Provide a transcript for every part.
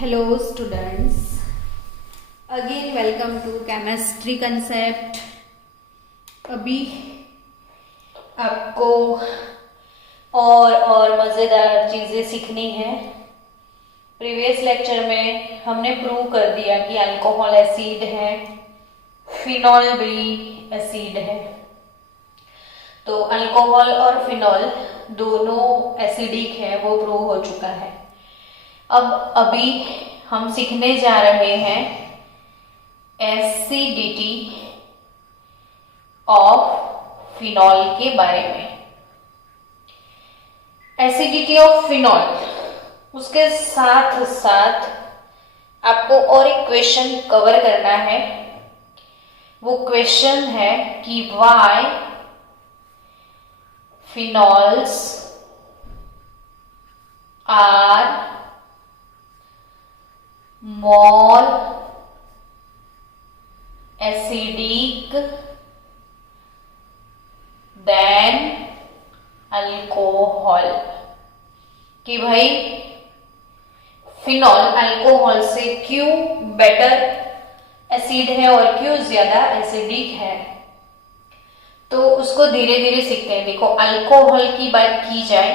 Hello students, again welcome to chemistry concept। अभी आपको और मज़ेदार चीज़ें सीखनी है। प्रीवियस लेक्चर में हमने प्रूव कर दिया कि अल्कोहल एसिड है, फिनॉल भी एसिड है। तो अल्कोहल और फिनॉल दोनों एसिडिक है, वो प्रूव हो चुका है। अब अभी हम सीखने जा रहे हैं एसिडिटी ऑफ फिनॉल के बारे में। एसिडिटी ऑफ फिनॉल, उसके साथ साथ आपको और एक क्वेश्चन कवर करना है। वो क्वेश्चन है कि why phenols are more acidic than alcohol. कि भाई फिनॉल अल्कोहल से क्यों बेटर एसिड है और क्यों ज्यादा एसिडिक है। तो उसको धीरे धीरे सीखते हैं। देखो, अल्कोहल की बात की जाए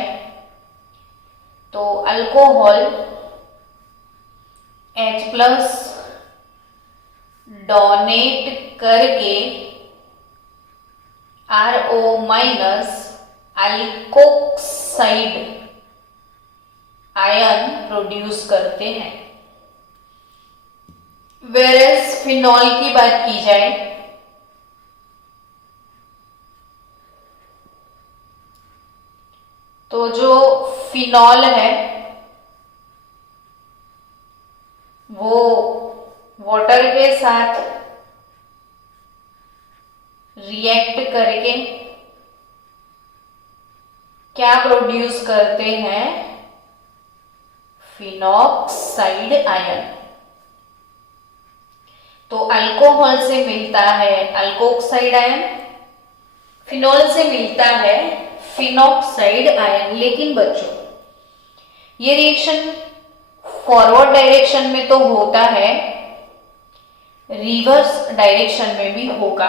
तो अल्कोहल H प्लस डोनेट करके RO minus alkoxide ion produce करते हैं। वेरेस फिनॉल की बात की जाए तो जो फिनॉल है वो वाटर के साथ रिएक्ट करके क्या प्रोड्यूस करते हैं? Phenoxide ion. तो अल्कोहल से मिलता है अल्कोक्साइड आयन, फिनॉल से मिलता है फिनॉक्साइड आयन। लेकिन बच्चों, ये रिएक्शन फॉरवर्ड डायरेक्शन में तो होता है, रिवर्स डायरेक्शन में भी होगा।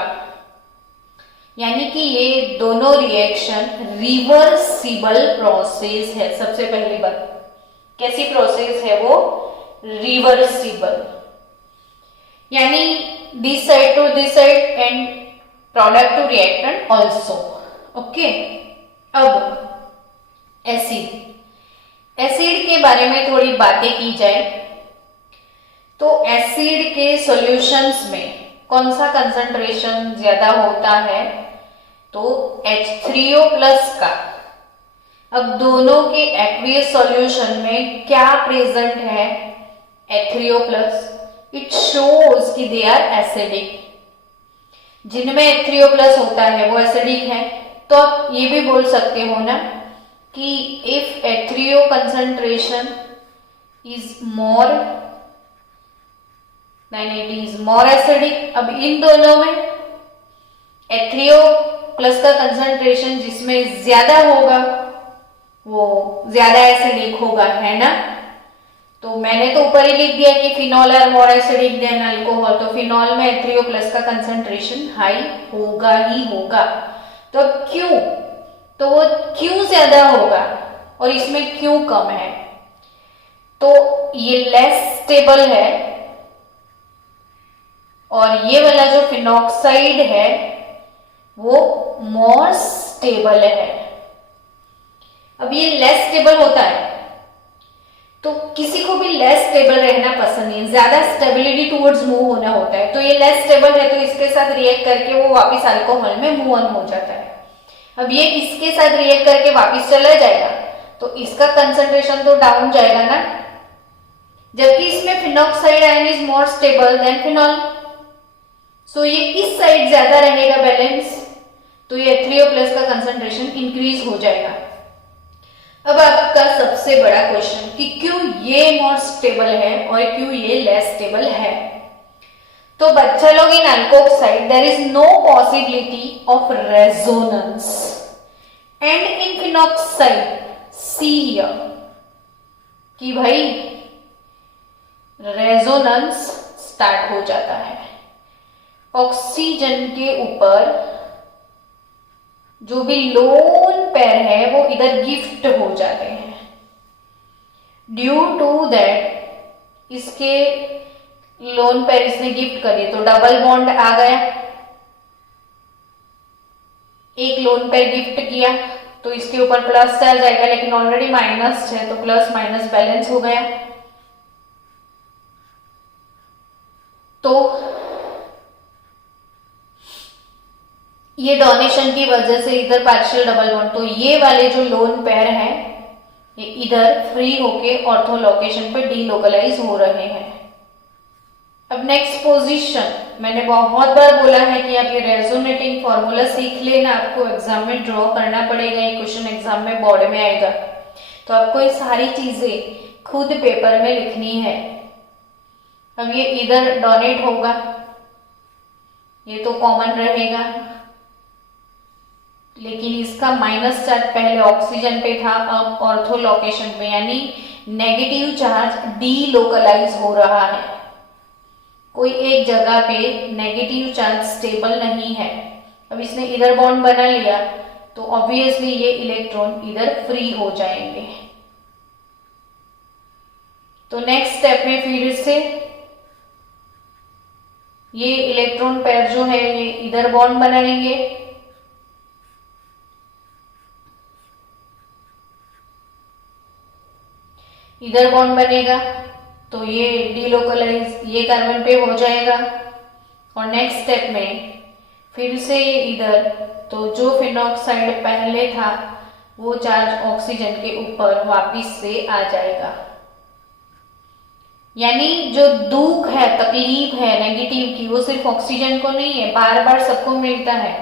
यानी कि ये दोनों रिएक्शन रिवर्सिबल प्रोसेस है। सबसे पहली बात, कैसी प्रोसेस है वो? रिवर्सिबल। यानी this side to this side and product to reactant also. Okay, अब एसिड के बारे में थोड़ी बातें की जाए तो एसिड के सॉल्यूशंस में कौन सा कंसंट्रेशन ज्यादा होता है? तो H3O प्लस का। अब दोनों के एक्वियस सॉल्यूशन में क्या प्रेजेंट है? H3O plus. इट शोज कि दे आर एसिडिक। जिनमें H3O प्लस होता है वो एसिडिक है। तो आप ये भी बोल सकते हो ना कि if H3O concentration is more then it is more acidic। अब इन दोनों में H3O प्लस का कंसंट्रेशन जिसमें ज्यादा होगा वो ज्यादा एसिडिक होगा, है ना। तो मैंने तो ऊपर ही लिख दिया कि phenol are more acidic than alcohol. तो फिनॉल में H3O प्लस का कंसंट्रेशन हाई होगा ही होगा। तो क्यों? तो वो क्यों ज्यादा होगा और इसमें क्यों कम है? तो ये लेस स्टेबल है और ये वाला जो फिनॉक्साइड है वो मोर स्टेबल है। अब ये लेस स्टेबल होता है तो किसी को भी लेस स्टेबल रहना पसंद नहीं है, ज्यादा स्टेबिलिटी टुवर्ड्स मूव होना होता है। तो ये लेस स्टेबल है तो इसके साथ रिएक्ट करके वो वापस अल्कोहल में मूव ऑन हो जाता है। अब ये इसके साथ रिएक्ट करके वापस चला जाएगा तो इसका कंसंट्रेशन तो डाउन जाएगा ना, जबकि इसमें phenoxide ion is more stable than phenol. So ये इस साइड ज्यादा रहेगा बैलेंस, तो ये H3O प्लस का कंसंट्रेशन इंक्रीज हो जाएगा। अब आपका सबसे बड़ा क्वेश्चन कि क्यों ये मोर स्टेबल है और क्यों ये लेस स्टेबल है। तो बच्चा लोग, in alkoxide there is no possibility of resonance and in phenoxide see here कि भाई रेजोनेंस स्टार्ट हो जाता है। ऑक्सीजन के ऊपर जो भी लोन पेयर है वो इधर गिफ्ट हो जाते हैं। ड्यू टू दैट इसके लोन पेयर इसने गिफ्ट करे तो डबल बॉन्ड आ गया। एक लोन पेयर गिफ्ट किया तो इसके ऊपर प्लस आ जाएगा, लेकिन ऑलरेडी माइनस है तो प्लस माइनस बैलेंस हो गया। तो ये डोनेशन की वजह से इधर पार्शियल डबल बॉन्ड, तो ये वाले जो लोन पेयर हैं ये इधर फ्री होके ऑर्थो लोकेशन पे डीलोकलाइज हो रहे हैं। अब नेक्स्ट पोजीशन, मैंने बहुत बार बोला है कि आप ये रेजोनेटिंग फॉर्मूला सीख लेना, आपको एग्जाम में ड्रॉ करना पड़ेगा, ये क्वेश्चन एग्जाम में बोर्ड में आएगा, तो आपको ये सारी चीजें खुद पेपर में लिखनी है। अब ये इधर डोनेट होगा, ये तो कॉमन रहेगा, लेकिन इसका माइनस चार्ज पहले ऑक्सीजन पे था, अब ऑर्थो लोकेशन पे, यानी नेगेटिव चार्ज डीलोकलाइज हो रहा है। कोई एक जगह पे नेगेटिव चार्ज स्टेबल नहीं है। अब इसने इधर बॉन्ड बना लिया तो ऑब्वियसली ये इलेक्ट्रॉन इधर फ्री हो जाएंगे। तो नेक्स्ट स्टेप में फिर से ये इलेक्ट्रॉन पेयर जो है ये इधर बॉन्ड बनाएंगे, इधर बॉन्ड बनेगा तो ये डीलोकलाइज ये कार्बन पे हो जाएगा। और नेक्स्ट स्टेप में फिर से ये इधर, तो जो फिनॉक्साइड पहले था वो चार्ज ऑक्सीजन के ऊपर वापिस से आ जाएगा। यानी जो दुख है, तकलीफ है नेगेटिव की, वो सिर्फ ऑक्सीजन को नहीं है, बार बार सबको मिलता है,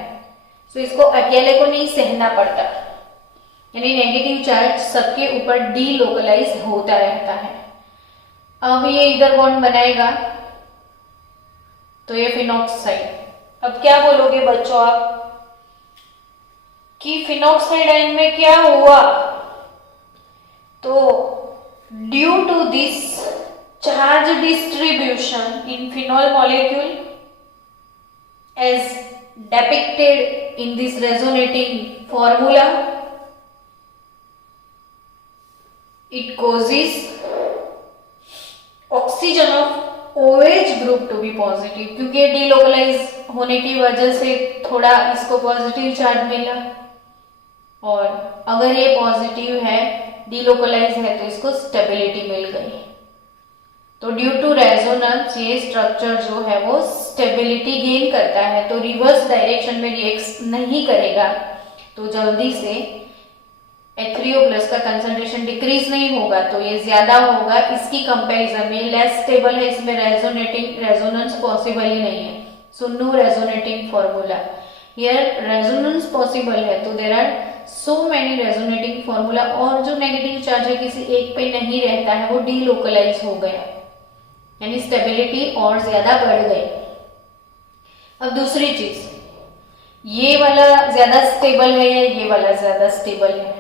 तो इसको अकेले को नहीं सहना पड़ता। यानी नेगेटिव चार्ज सबके ऊपर डीलोकलाइज होता रहता है। अब ये इधर बॉन्ड बनाएगा तो ये फिनॉक्साइड। अब क्या बोलोगे बच्चों आप कि फिनॉक्साइड आयन में क्या हुआ? तो due to this charge distribution in phenol molecule as depicted in this resonating formula, it causes oxygen of OH group to be positive, क्योंकि डीलोकलाइज होने की वजह से थोड़ा इसको पॉजिटिव चार्ज मिला, और अगर ये पॉजिटिव है डीलोकलाइज है तो इसको स्टेबिलिटी मिल गई। तो ड्यू टू रेजोनेंस ये स्ट्रक्चर जो है वो स्टेबिलिटी गेन करता है, तो रिवर्स डायरेक्शन में रिएक्ट नहीं करेगा, तो जल्दी से H3O+ का कंसंट्रेशन डिक्रीज नहीं होगा, तो ये ज्यादा होगा। इसकी कंपैरिजन में लेस स्टेबल है, इसमें रेजोनेंस पॉसिबल ही नहीं है। So no resonating formula here. Resonance possible है तो there are so many resonating formula, और जो नेगेटिव चार्ज है किसी एक पे नहीं रहता है, वो डीलोकलाइज हो गया, यानी स्टेबिलिटी और ज्यादा बढ़ गई। अब दूसरी चीज, ये वाला ज्यादा स्टेबल है या ये वाला ज्यादा स्टेबल है?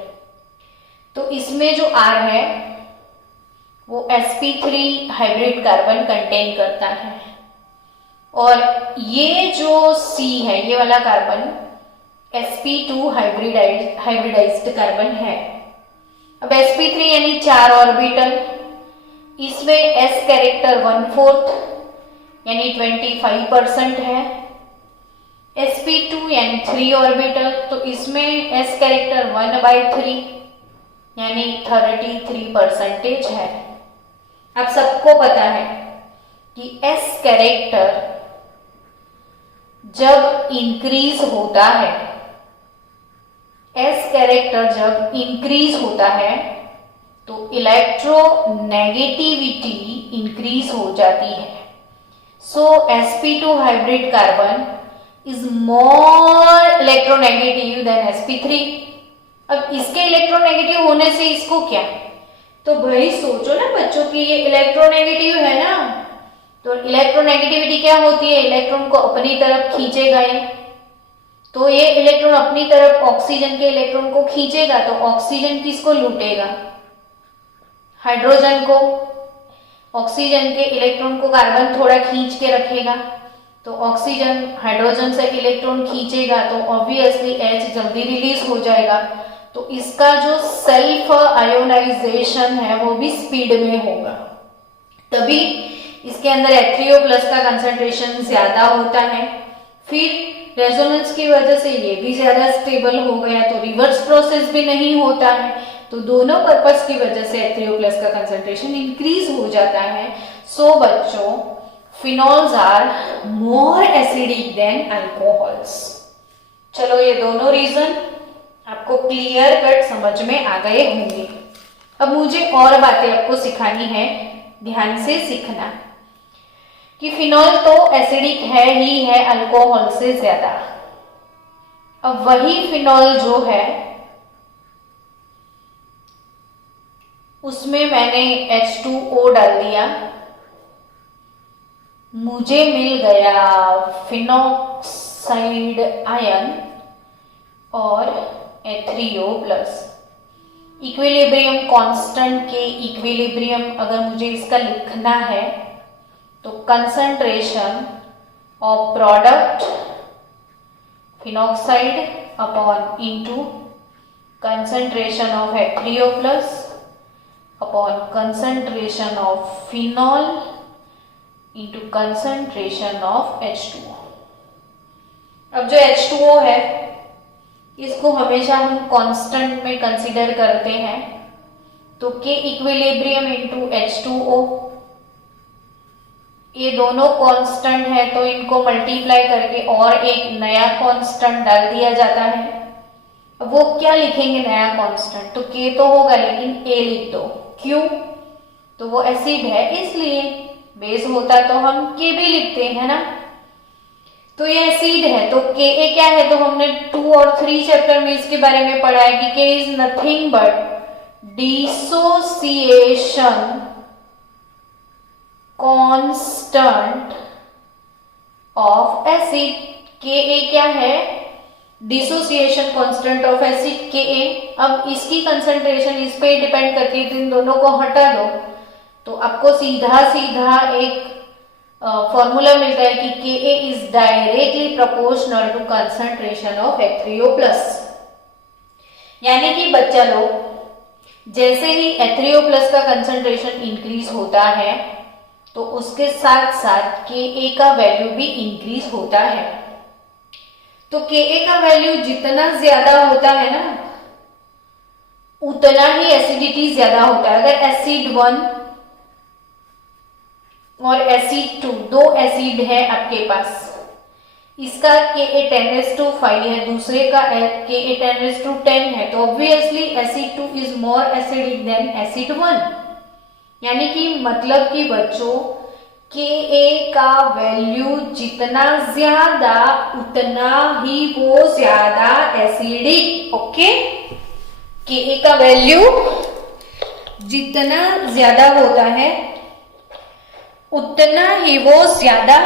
तो इसमें जो R है वो sp3 हाइब्रिड कार्बन कंटेन करता है, और ये जो C है ये वाला कार्बन sp2 हाइब्रिडाइज्ड कार्बन है। अब sp3 यानी 4 ऑर्बिटल, इसमें s कैरेक्टर 1/4 यानी 25% है। sp2 यानी 3 ऑर्बिटल, तो इसमें s कैरेक्टर 1/3 यानी 33% है। अब सबको पता है कि s कैरेक्टर जब इंक्रीज होता है, s कैरेक्टर जब इंक्रीज होता है तो इलेक्ट्रोनेगेटिविटी इंक्रीज हो जाती है। सो sp2 hybrid carbon is more electronegative than sp3। अब इसके इलेक्ट्रोनेगेटिव होने से इसको क्या, तो भाई सोचो ना बच्चों की ये इलेक्ट्रोनेगेटिव है ना, तो इलेक्ट्रोनेगेटिविटी क्या होती है? इलेक्ट्रॉन को अपनी तरफ खींचेगा ये, तो ये इलेक्ट्रॉन अपनी तरफ ऑक्सीजन के इलेक्ट्रॉन को खींचेगा, तो ऑक्सीजन किसको लूटेगा? हाइड्रोजन को। ऑक्सीजन के इलेक्ट्रॉन को कार्बन थोड़ा खींच के रखेगा, तो ऑक्सीजन हाइड्रोजन से इलेक्ट्रॉन खींचेगा तो ऑब्वियसली H जल्दी रिलीज हो जाएगा, तो इसका जो सेल्फ आयोनाइजेशन है वो भी स्पीड में होगा, तभी इसके अंदर H3O+ का कंसंट्रेशन ज्यादा होता है। फिर रेजोनेंस की वजह से ये भी ज्यादा स्टेबल हो गया, तो रिवर्स प्रोसेस भी नहीं होता है, तो दोनों पर्पस की वजह से H3O+ का कंसंट्रेशन इंक्रीज हो जाता है। सो बच्चों, phenols are more acidic than alcohols. चलो, ये दोनों रीजन आपको क्लियर कट समझ में आ गए होंगे। अब मुझे और बातें आपको सिखानी है, ध्यान से सीखना कि फिनॉल तो एसिडिक है ही है अल्कोहल से ज्यादा। अब वही फिनॉल जो है उसमें मैंने H2O डाल दिया, मुझे मिल गया फिनॉक्साइड आयन और H3O+। इक्विलिब्रियम कांस्टेंट के इक्विलिब्रियम अगर मुझे इसका लिखना है तो concentration of product phenoxide upon into concentration of H3O+ upon concentration of phenol into concentration of H2O। अब जो H2O है इसको हमेशा हम कांस्टेंट में कंसीडर करते हैं, तो K इक्विलिब्रियम इनटू H2O, ये दोनों कांस्टेंट है तो इनको मल्टीप्लाई करके और एक नया कांस्टेंट डाल दिया जाता है। अब वो क्या लिखेंगे नया कांस्टेंट, तो K तो होगा लेकिन A लिख दो, क्यों, तो वो एसिड है इसलिए, बेस होता तो हम K भी लिखते हैं ना, तो ये एसिड है तो Ka क्या है, तो हमने 2 और 3 चैप्टर में इसके बारे में पढ़ा है कि K is nothing but dissociation constant of acid. Ka क्या है, dissociation constant of acid Ka। अब इसकी कंसंट्रेशन इस पे डिपेंड करती है, तो इन दोनों को हटा दो तो आपको सीधा सीधा एक फॉर्मूला मिलता है कि Ka is directly proportional to concentration of H3O+। यानी कि बच्चा लोग, जैसे ही H3O+ का कंसंट्रेशन इंक्रीज होता है तो उसके साथ साथ Ka का वैल्यू भी इंक्रीज होता है। तो Ka का वैल्यू जितना ज्यादा होता है ना उतना ही एसिडिटी ज्यादा होता है। अगर एसिड 1 और एसिड 2 दो एसिड है आपके पास, इसका Ka 10⁵ है, दूसरे का Ka 10⁻10 है, तो obviously acid 2 is more acidic then acid 1। यानी कि मतलब कि बच्चों Ka का वैल्यू जितना ज्यादा उतना ही वो ज्यादा एसिडिक। ओके, Ka का वैल्यू जितना ज्यादा होता है उतना ही वो ज्यादा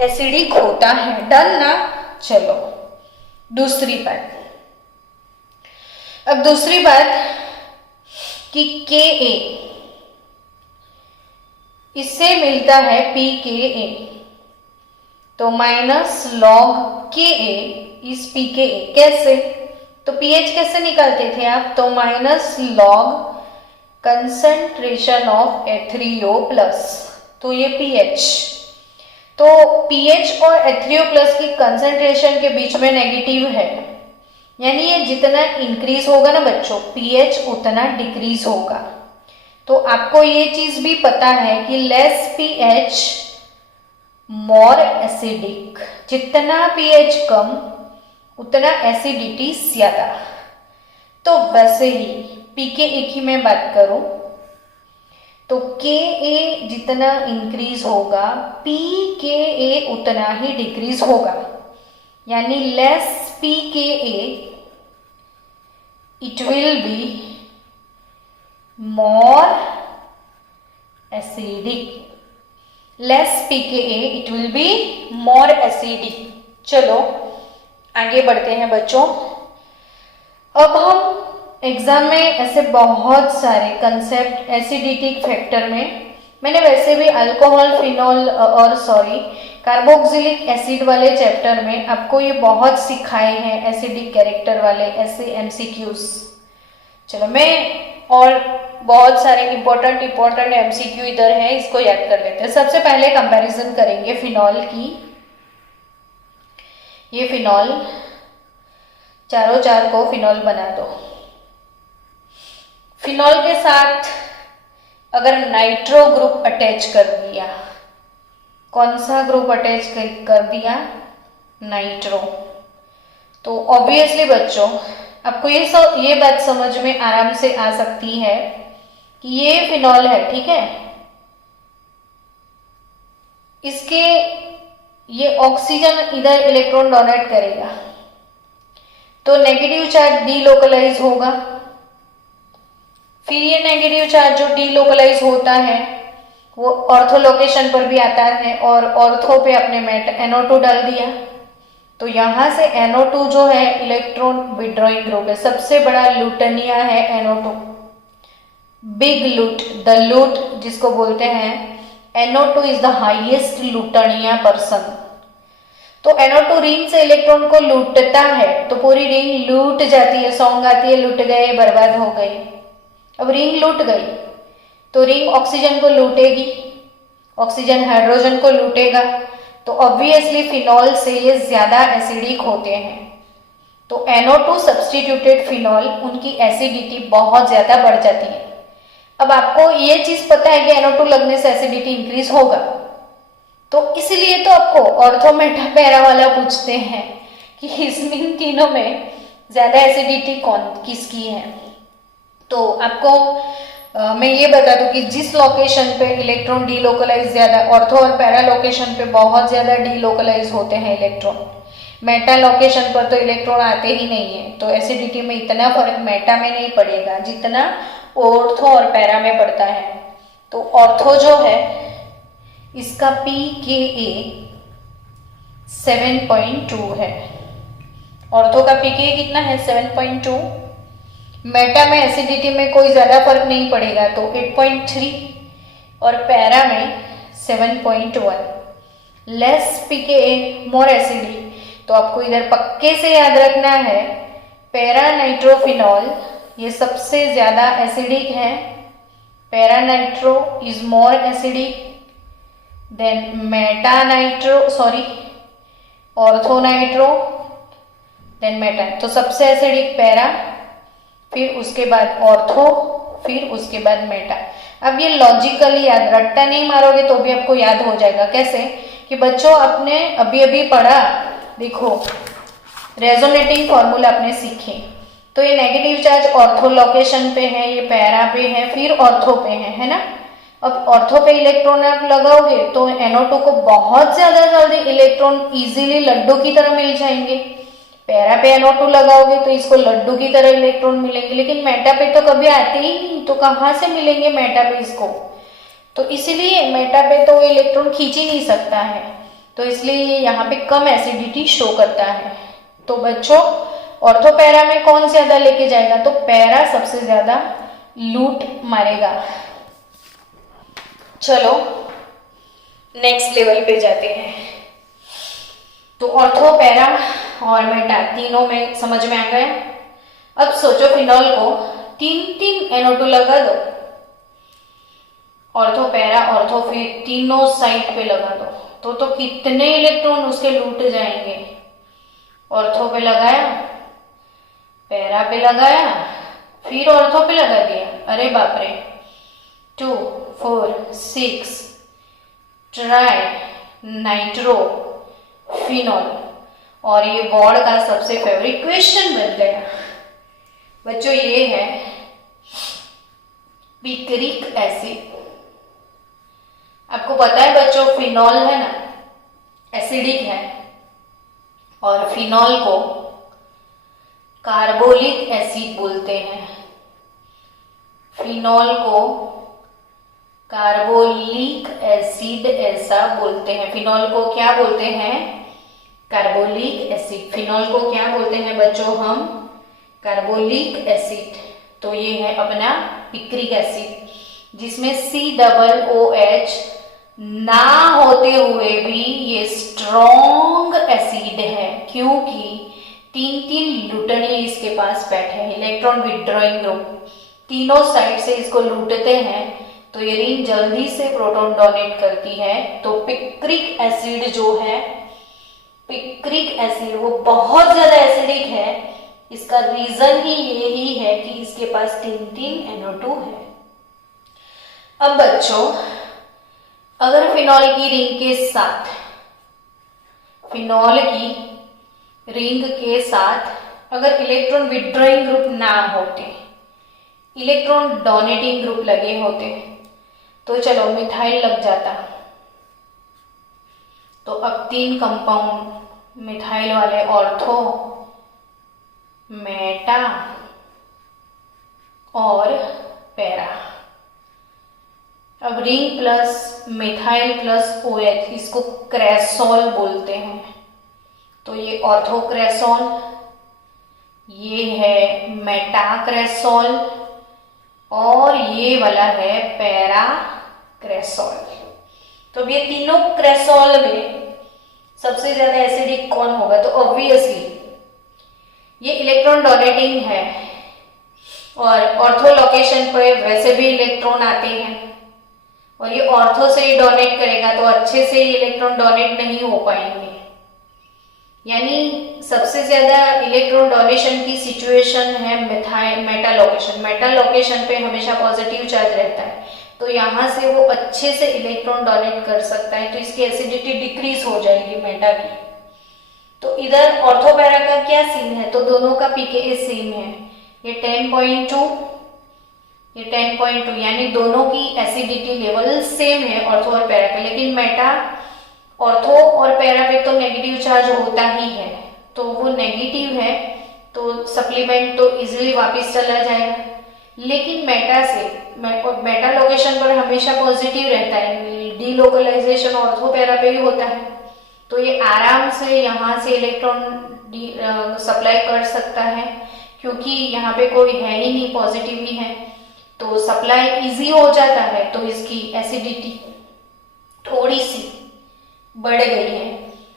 एसिडिक होता है। डन ना। चलो दूसरी बात, अब दूसरी बात कि Ka इससे मिलता है pKa, तो माइनस लॉग Ka इस pKa। कैसे, तो pH कैसे निकालते थे आप, तो minus log concentration of H3O+, तो ये pH, तो pH और H3O+ की कंसंट्रेशन के बीच में नेगेटिव है, यानी ये जितना इंक्रीज होगा ना बच्चों pH उतना डिक्रीज होगा। तो आपको ये चीज भी पता है कि लेस pH मोर एसिडिक, जितना pH कम उतना एसिडिटी ज्यादा। तो वैसे ही pKa की मैं बात करूं तो Ka जितना इंक्रीज होगा pKa उतना ही डिक्रीज होगा, यानी less pKa it will be more acidic, less pKa it will be more acidic। चलो आगे बढ़ते हैं बच्चों। अब हम एग्जाम में ऐसे बहुत सारे कंसेप्ट एसिडिटी फैक्टर में मैंने वैसे भी अल्कोहल, फिनॉल और कार्बोक्सिलिक एसिड वाले चैप्टर में आपको ये बहुत सिखाए हैं, एसिडिक कैरेक्टर वाले ऐसे एमसीक्यूज। चलो मैं और बहुत सारे इंपॉर्टेंट एमसीक्यू इधर है, इसको याद कर लेते हैं। सबसे पहले कंपैरिजन करेंगे फिनॉल की। ये फिनॉल, चारों चार को फिनॉल बना दो। फिनॉल के साथ अगर नाइट्रो ग्रुप अटैच कर दिया, कौन सा ग्रुप अटैच कर दिया? नाइट्रो। तो ऑब्वियसली बच्चों आपको ये बात समझ में आराम से आ सकती है कि ये फिनॉल है, ठीक है। इसके ये ऑक्सीजन इधर इलेक्ट्रॉन डोनेट करेगा तो नेगेटिव चार्ज डीलोकलाइज होगा। फिर ये नेगेटिव चार्ज जो डीलोकलाइज होता है वो ऑर्थो लोकेशन पर भी आता है और ऑर्थो पे अपने NO2 डाल दिया। तो यहां से NO2 जो है इलेक्ट्रॉन विड्रॉइंग ग्रुप है, सबसे बड़ा लूटनिया है NO2, बिग लूट, द लूट जिसको बोलते हैं। NO2 इज द हाईएस्ट लूटनिया पर्सन। तो NO2 रिंग से इलेक्ट्रॉन को लूटता है तो पूरी रिंग लूट जाती है, सॉन्ग आती है लूट गए, बर्बाद हो गई। अब रिंग लूट गई तो रिंग ऑक्सीजन को लूटेगी, ऑक्सीजन हाइड्रोजन को लूटेगा, तो ऑब्वियसली फिनॉल से ये ज्यादा एसिडिक होते हैं। तो NO2 सब्स्टिट्यूटेड फिनॉल, उनकी एसिडिटी बहुत ज्यादा बढ़ जाती है। अब आपको ये चीज पता है कि NO2 लगने से एसिडिटी इंक्रीज होगा, तो इसलिए तो आपको ऑर्थो मेटा पैरा वाला पूछते हैं कि इसमें तीनों में ज्यादा एसिडिटी किसकी है। तो आपको मैं ये बता दूं कि जिस लोकेशन पे इलेक्ट्रॉन डीलोकलाइज ज्यादा, ऑर्थो और पैरा लोकेशन पे बहुत ज्यादा डीलोकलाइज होते हैं इलेक्ट्रॉन, मेटा लोकेशन पर तो इलेक्ट्रॉन आते ही नहीं है, तो एसिडिटी में इतना फर्क मेटा में नहीं पड़ेगा जितना ऑर्थो और पैरा में पड़ता है। तो ऑर्थो जो है इसका pKa 7.2 है। ऑर्थो का pKa कितना है? 7.2। मेटा में एसिडिटी में कोई ज्यादा फर्क नहीं पड़ेगा तो 8.3 और पैरा में 7.1। लेस pKa मोर एसिडिक, तो आपको इधर पक्के से याद रखना है पैरा नाइट्रोफिनॉल ये सबसे ज्यादा एसिडिक है। Para nitro is more acidic than meta nitro, ortho nitro than meta. तो सबसे एसिडिक पैरा, फिर उसके बाद ऑर्थो, फिर उसके बाद मेटा। अब ये लॉजिकली याद, रट्टा नहीं मारोगे तो भी आपको याद हो जाएगा। कैसे कि बच्चों आपने अभी अभी पढ़ा, देखो रेजोनेटिंग फॉर्मूला आपने सीखे, तो ये नेगेटिव चार्ज ऑर्थो लोकेशन पे है, ये पैरा पे है, फिर ऑर्थो पे है ना। अब ऑर्थो पे इलेक्ट्रॉन आप लगाओगे तो NO2 को बहुत ज्यादा जल्दी इलेक्ट्रॉन इजीली लड्डू की तरह मिल जाएंगे। पैरा पे NO2 लगाओगे तो इसको लड्डू की तरह इलेक्ट्रॉन मिलेंगे, लेकिन मेटा पे तो कभी आते ही नहीं, तो कहाँ से मिलेंगे मेटा पे इसको? तो इसलिए मेटा पे तो इलेक्ट्रॉन खींच ही नहीं सकता है, तो इसलिए यहाँ पे कम एसिडिटी शो करता है। तो बच्चों ऑर्थो पैरा में कौन ज्यादा लेके जाएगा? तो पैरा सबसे ज्यादा लूट मारेगा। चलो नेक्स्ट लेवल पे जाते हैं। तो ऑर्थो, पैरा और मेटा तीनों में समझ में आ गया। अब सोचो फिनॉल को 3 NO2 लगा दो, ऑर्थो पैरा ऑर्थो, फिर तीनों साइड पे लगा दो तो कितने इलेक्ट्रॉन उसके लूट जाएंगे। ऑर्थो पे लगाया, पैरा पे लगाया, फिर ऑर्थो पे लगा दिया, अरे बाप रे, 2 4 6 ट्राई नाइट्रो फिनॉल, और ये बोर्ड का सबसे फेवरेट क्वेश्चन बन गया बच्चों, ये है पिक्रिक एसिड। आपको पता है बच्चों फिनॉल है ना एसिडिक है, और फिनॉल को कार्बोलिक एसिड बोलते हैं। फिनॉल को कार्बोलिक एसिड ऐसा बोलते हैं। फिनॉल को क्या बोलते हैं? Carbolic acid. फिनॉल को क्या बोलते हैं बच्चों हम? Carbolic acid. तो ये है अपना पिक्रिक एसिड। जिसमें COOH ना होते हुए भी ये स्ट्रॉन्ग एसिड है, क्योंकि 3 लुटने इसके पास बैठे हैं, इलेक्ट्रॉन विड्रॉइंग ग्रुप तीनों साइड से इसको लूटते हैं, तो ये रिंग जल्दी से प्रोटॉन डोनेट करती है। तो पिक्रिक एसिड जो है, पिक्रिक एसिड वो बहुत ज्यादा एसिडिक है। इसका रीजन ही यही है कि इसके पास 3 NO2 है। अब बच्चों, अगर फिनॉल की रिंग के साथ, फिनॉल की रिंग के साथ अगर इलेक्ट्रॉन विड्रॉइंग ग्रुप ना होते, इलेक्ट्रॉन डोनेटिंग ग्रुप लगे होते, तो चलो मिथाइल लग जाता। तो अब 3 कंपाउंड मिथाइल वाले ऑर्थो, मेटा और पैरा। अब ring plus methyl plus OH, इसको क्रेसॉल बोलते हैं। तो ये ऑर्थोक्रेसॉल, ये है मेटाक्रेसॉल और ये वाला है पैराक्रेसॉल। तो अब ये तीनों क्रेसॉल में सबसे ज्यादा एसिडिक कौन होगा? तो ऑब्वियसली ये इलेक्ट्रॉन डोनेटिंग है और ऑर्थो लोकेशन पर वैसे भी इलेक्ट्रॉन आते हैं और ये ऑर्थो से ही डोनेट करेगा, तो अच्छे से इलेक्ट्रॉन डोनेट नहीं हो पाएंगे। यानी सबसे ज्यादा इलेक्ट्रॉन डोनेशन की सिचुएशन है methyl Meta location. Meta location पे हमेशा पॉजिटिव चार्ज रहता है, तो यहाँ से वो अच्छे से इलेक्ट्रॉन डोनेट कर सकता है, तो इसकी एसिडिटी डिक्रीज हो जाएगी मेटा की। तो इधर ऑर्थोपैरा का क्या सीन है? तो दोनों का pKa सेम है, ये 10.2, ये 10.2, यानी दोनों की एसिडिटी लेवल सेम है ऑर्थो और पैरा का। लेकिन मेटा ऑर्थो और पैरा पे तो नेगेटिव चार्ज होता ही है, तो वो नेगेटिव है, तो सप्लीमेंट तो इजीली वापस चला जाएगा। लेकिन मेटा से, मेटा लोकेशन पर हमेशा पॉजिटिव रहता है, डीलोकलाइजेशन ऑर्थो पैरा पे ही होता है, तो ये आराम से यहाँ से इलेक्ट्रॉन सप्लाई कर सकता है, क्योंकि यहाँ पे कोई है ही नहीं, पॉजिटिव ही है, तो सप्लाई इजी हो जाता है। तो इसकी एसिडिटी थोड़ी सी बढ़ गई है,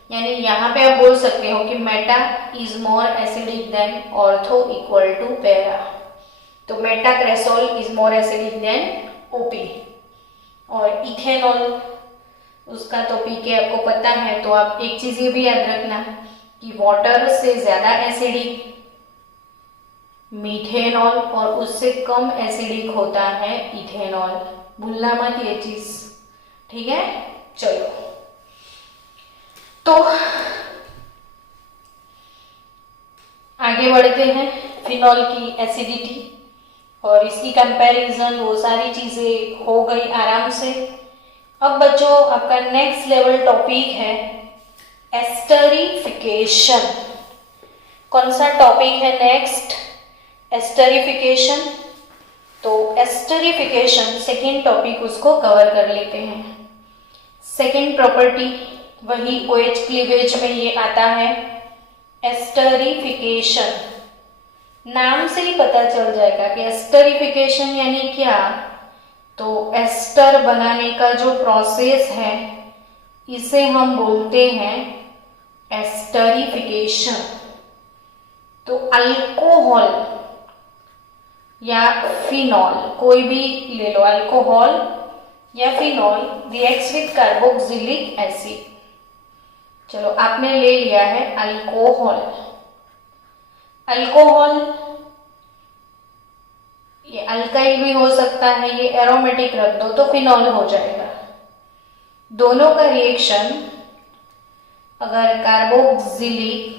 यानी यहाँ पे आप बोल सकते हो कि meta is more acidic than ortho equal to para. तो metacresol is more acidic than OP। और इथेनॉल, उसका तो pK आपको पता है, तो आप एक चीज ये भी याद रखना कि वाटर से ज्यादा एसिडिक मीथेनॉल और उससे कम एसिडिक होता है इथेनॉल। भूलना मत ये चीज, ठीक है। चलो, तो आगे बढ़ते हैं। फिनॉल की एसिडिटी और इसकी कंपैरिजन, वो सारी चीजें हो गई आराम से। अब बच्चों, आपका नेक्स्ट लेवल टॉपिक है एस्टरिफिकेशन। कौन सा टॉपिक है नेक्स्ट? एस्टरिफिकेशन। तो एस्टरिफिकेशन सेकेंड टॉपिक, उसको कवर कर लेते हैं। सेकेंड प्रॉपर्टी वही OH क्लीवेज में ये आता है, एस्टरिफिकेशन। नाम से ही पता चल जाएगा कि एस्टरिफिकेशन यानी क्या। तो एस्टर बनाने का जो प्रोसेस है, इसे हम बोलते हैं एस्टरिफिकेशन। तो अल्कोहल या फिनॉल, कोई भी ले लो, अल्कोहल या phenol reacts with carboxylic acid. चलो, आपने ले लिया है अल्कोहल। अल्कोहल ये अल्काइल भी हो सकता है, ये एरोमेटिक रख दो तो फिनॉल हो जाएगा। दोनों का रिएक्शन अगर कार्बोक्सिलिक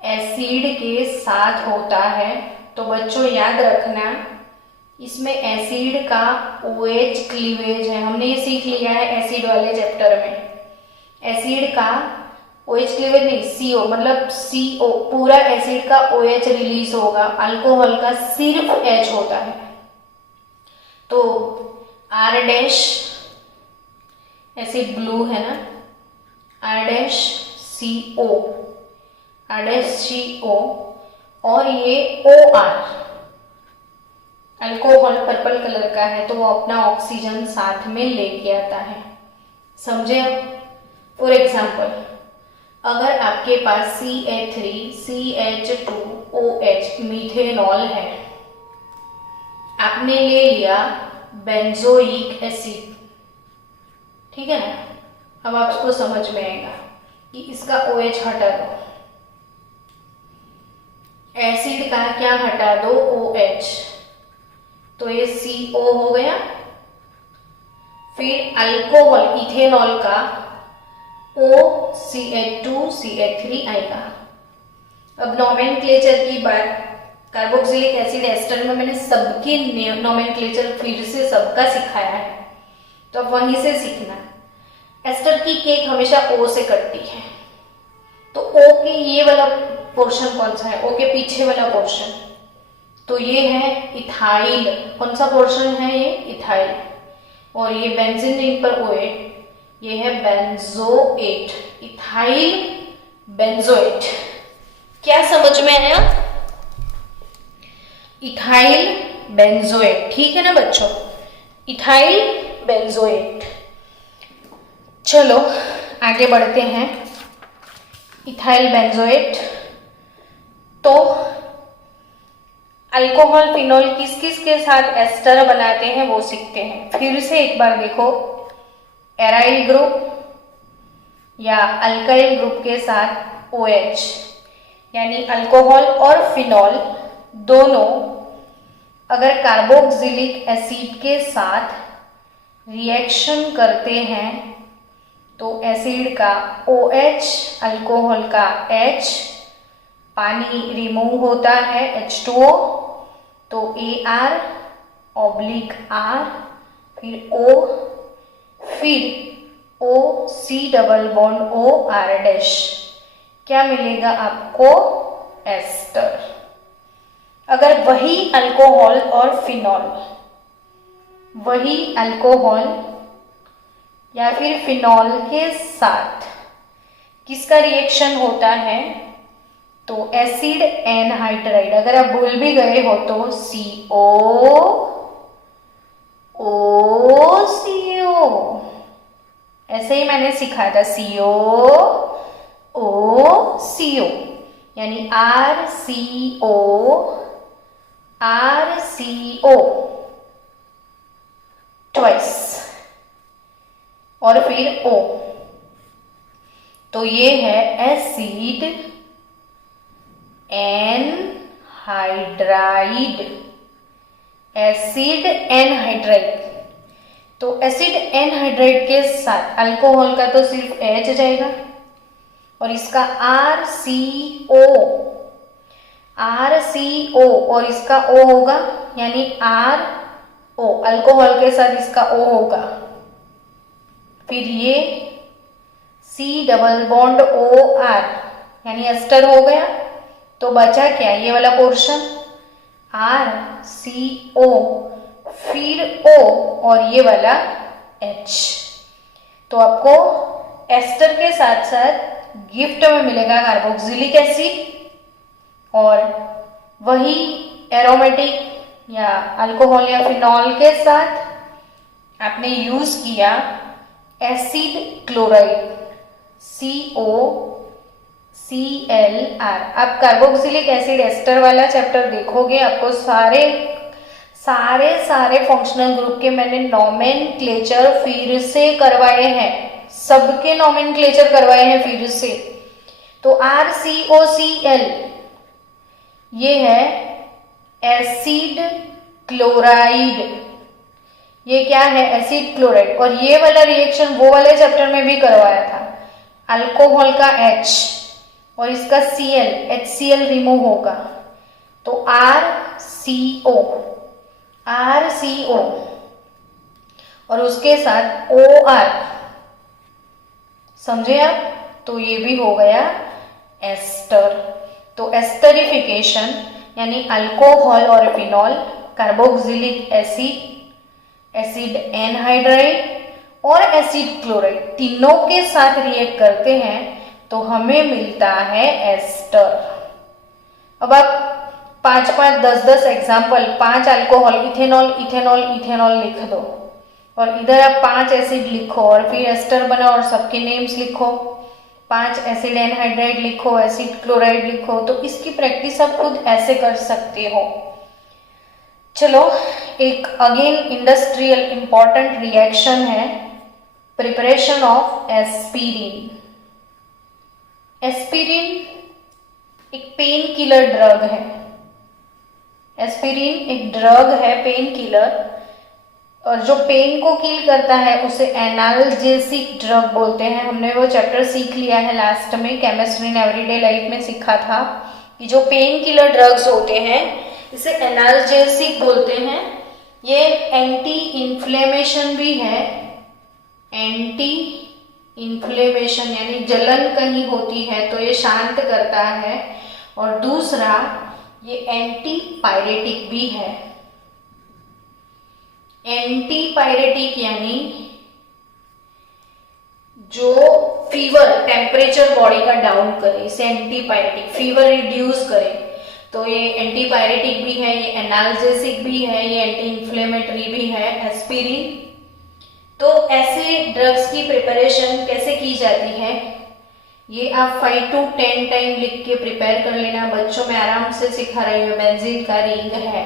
एसिड के साथ होता है, तो बच्चों याद रखना, इसमें एसिड का OH क्लीवेज है। हमने ये सीख लिया है एसिड वाले चैप्टर में। एसिड का OH क्लीवेज नहीं, CO, मतलब CO, पूरा एसिड का OH रिलीज होगा, अल्कोहल का सिर्फ H होता है। तो R डैश, एसिड ब्लू है ना, R dash CO, R dash CO, और ये OR, अल्कोहल पर्पल कलर का है तो वो अपना ऑक्सीजन साथ में लेके आता है। समझे आप? फॉर एग्जाम्पल, अगर आपके पास CH3CH2OH मीथेनॉल है, आपने ले लिया बेंजोइक एसिड, ठीक है ना? अब आपको समझ में आएगा कि इसका OH हटा दो, एसिड का क्या हटा दो, OH, तो ये CO हो गया। फिर अल्कोहल इथेनॉल का OCH2CH3 आएगा। अब नोमेनक्लेचर की बात, कार्बोक्सिलिक एसिड एस्टर में मैंने सबकी नोमेनक्लेचर फिर से सबका सिखाया है, तो अब वहीं से सीखना। एस्टर की केक हमेशा O से कटती है, तो O के ये वाला पोर्शन कौन सा है, O के पीछे वाला पोर्शन, तो ये है इथाइल। कौन सा पोर्शन है ये, इथाइल। और ये बेंजीन रिंग पर OH, ये है बेंजोएट, इथाइल बेंजोएट। क्या समझ में आया? इथाइल बेंजोएट, ठीक है ना बच्चों, इथाइल बेंजोएट। चलो आगे बढ़ते हैं। इथाइल बेंजोएट, तो अल्कोहल फिनॉल किस किस के साथ एस्टर बनाते हैं वो सीखते हैं। फिर से एक बार देखो, एराइल ग्रुप या अल्काइल ग्रुप के साथ OH, यानी अल्कोहल और फिनॉल दोनों अगर कार्बोक्सिलिक एसिड के साथ रिएक्शन करते हैं तो एसिड का OH, अल्कोहल का H, पानी रिमूव होता है H2O, तो AR/R, फिर O, फिर OC double bond OR dash, क्या मिलेगा आपको, एस्टर। अगर वही अल्कोहल और फिनॉल, वही अल्कोहल या फिर फिनॉल के साथ किसका रिएक्शन होता है, तो एसिड एनहाइड्राइड। अगर आप भूल भी गए हो तो CO ऐसे ही मैंने सिखाया था, CO यानी RCO ट्वाइस और फिर O, तो ये है एसिड एनहाइड्राइड, एसिड एनहाइड्राइड। तो एसिड एनहाइड्राइड के साथ अल्कोहल का तो सिर्फ H जाएगा और इसका RCO और इसका O होगा, यानी RO, अल्कोहल के साथ इसका O होगा। फिर ये C डबल बॉन्ड OR यानी एस्टर हो गया, तो बचा क्या, ये वाला पोर्शन RCO, फिर O और ये वाला H। तो आपको एस्टर के साथ साथ गिफ्ट में मिलेगा कार्बोक्सिलिक एसिड, और वही एरोमेटिक या अल्कोहल या फिनॉल के साथ आपने यूज किया एसिड क्लोराइड COClR। आप कार्बोक्सिलिक एसिड एस्टर वाला चैप्टर देखोगे, आपको सारे फंक्शनल ग्रुप के मैंने नोमेनक्लेचर फिर से करवाए हैं, सबके नोमेनक्लेचर करवाए हैं फिर से। तो RCOCl ये है एसिड क्लोराइड, ये क्या है, एसिड क्लोराइड। और ये वाला रिएक्शन वो वाले चैप्टर में भी करवाया था, अल्कोहल का H और इसका Cl, HCl रिमूव होगा, तो RCO और उसके साथ OR, समझे आप? तो ये भी हो गया एस्टर। तो एस्टरिफिकेशन यानी अल्कोहल और phenol, carboxylic acid, acid anhydride और एसिड क्लोराइड तीनों के साथ रिएक्ट करते हैं तो हमें मिलता है एस्टर। अब आप 5-5, 10-10 example, 5 alcohol, ethanol ethanol ethanol लिख दो और इधर आप 5 एसिड लिखो और फिर एस्टर बनाओ और सबके नेम्स लिखो, 5 एसिड एनहाइड्राइड लिखो, एसिड क्लोराइड लिखो। तो इसकी प्रैक्टिस आप खुद ऐसे कर सकते हो। चलो, एक अगेन इंडस्ट्रियल इंपॉर्टेंट रिएक्शन है प्रिपरेशन ऑफ एस्पिरिन। एस्पिरिन एक पेन किलर ड्रग है। एस्पिरिन एक ड्रग है, पेन किलर, और जो पेन को किल करता है उसे एनाल्जेसिक ड्रग बोलते हैं। हमने वो चैप्टर सीख लिया है लास्ट में, केमिस्ट्री इन एवरीडे लाइफ में सीखा था कि जो पेन किलर ड्रग्स होते हैं इसे एनाल्जेसिक बोलते हैं। ये एंटी इन्फ्लेमेशन भी है, एंटी इन्फ्लेमेशन यानी जलन कहीं होती है तो ये शांत करता है, और दूसरा ये एंटी पायरेटिक भी है। एंटी पायरेटिक यानी जो फीवर टेम्परेचर बॉडी का डाउन करे, इसे एंटी पायरेटिक, फीवर रिड्यूस करे, तो ये एंटी पायरेटिक भी है, ये एनाल्जेसिक भी है, ये एंटी इन्फ्लेमेटरी भी है एस्पिरिन। तो ऐसे ड्रग्स की प्रिपरेशन कैसे की जाती है ये आप 5 to 10 टाइम लिख के प्रिपेयर कर लेना। बच्चों में आराम से सिखा रही हूँ। बेंजीन का रिंग है,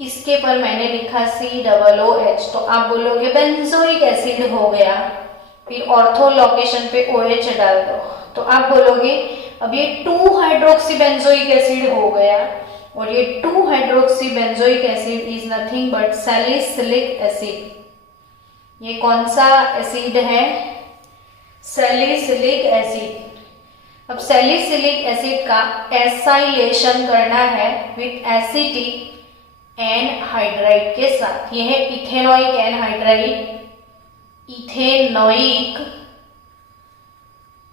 इसके पर मैंने लिखा COOH, तो आप बोलोगे बेंजोइक एसिड हो गया, फिर ऑर्थो लोकेशन पे OH डाल दो, तो आप बोलोगे अब ये 2 हाइड्रोक्सी बेंजोइक एसिड हो गया, और ये 2 hydroxy benzoic acid is nothing but salicylic acid. ये कौन सा एसिड है? Salicylic acid. अब सैलिसिलिक एसिड का एसाइलेशन करना है विथ एसिटिक एनहाइड्राइड के साथ। यह है इथेनोइक एनहाइड्राइड, इथेनोइक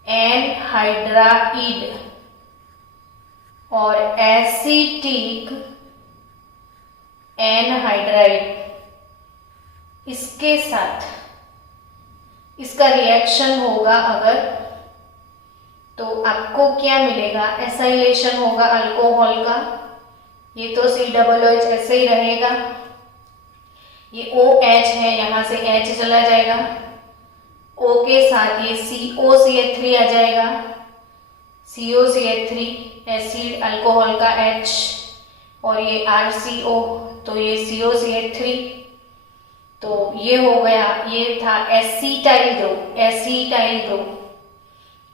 एनहाइड्राइड और एसिटिक एनहाइड्राइड। इसके साथ इसका रिएक्शन होगा अगर, तो आपको क्या मिलेगा? एसाइलेशन होगा अल्कोहल का, ये तो COOH ऐसे ही रहेगा, ये OH है, यहां से H चला जाएगा, O के साथ ये COCH3 आ जाएगा, COCH3 एसिड अल्कोहल का H, और ये RCO, तो ये COCH3, तो ये हो गया, ये था acetyl group, acetyl group,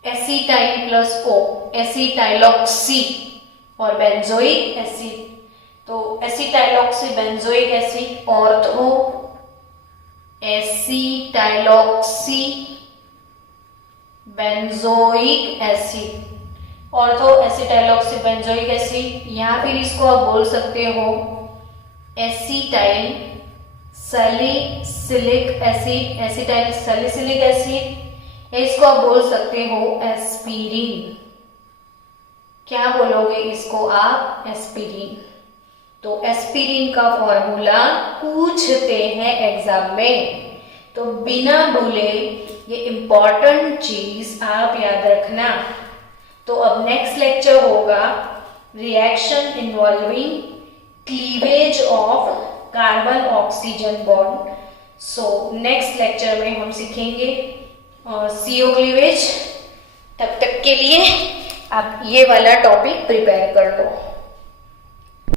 acetyl plus O, acetyloxy और बेंजोइक एसिड, तो acetyloxy benzoic acid, ortho acetyloxy benzoic acid, ortho acetyloxy benzoic acid, या फिर इसको आप बोल सकते हो acetyl salicylic acid, acetyl salicylic acid, इसको आप बोल सकते हो एस्पिरिन। क्या बोलोगे इसको आप? एस्पिरिन। तो एस्पिरिन का फॉर्मूला पूछते हैं एग्जाम में, तो बिना भूले ये इंपॉर्टेंट चीज आप याद रखना। तो अब नेक्स्ट लेक्चर होगा reaction involving cleavage of carbon oxygen bond. So next lecture में हम सीखेंगे CO क्लीवेज। तब तक के लिए आप ये वाला टॉपिक प्रिपेयर कर लो।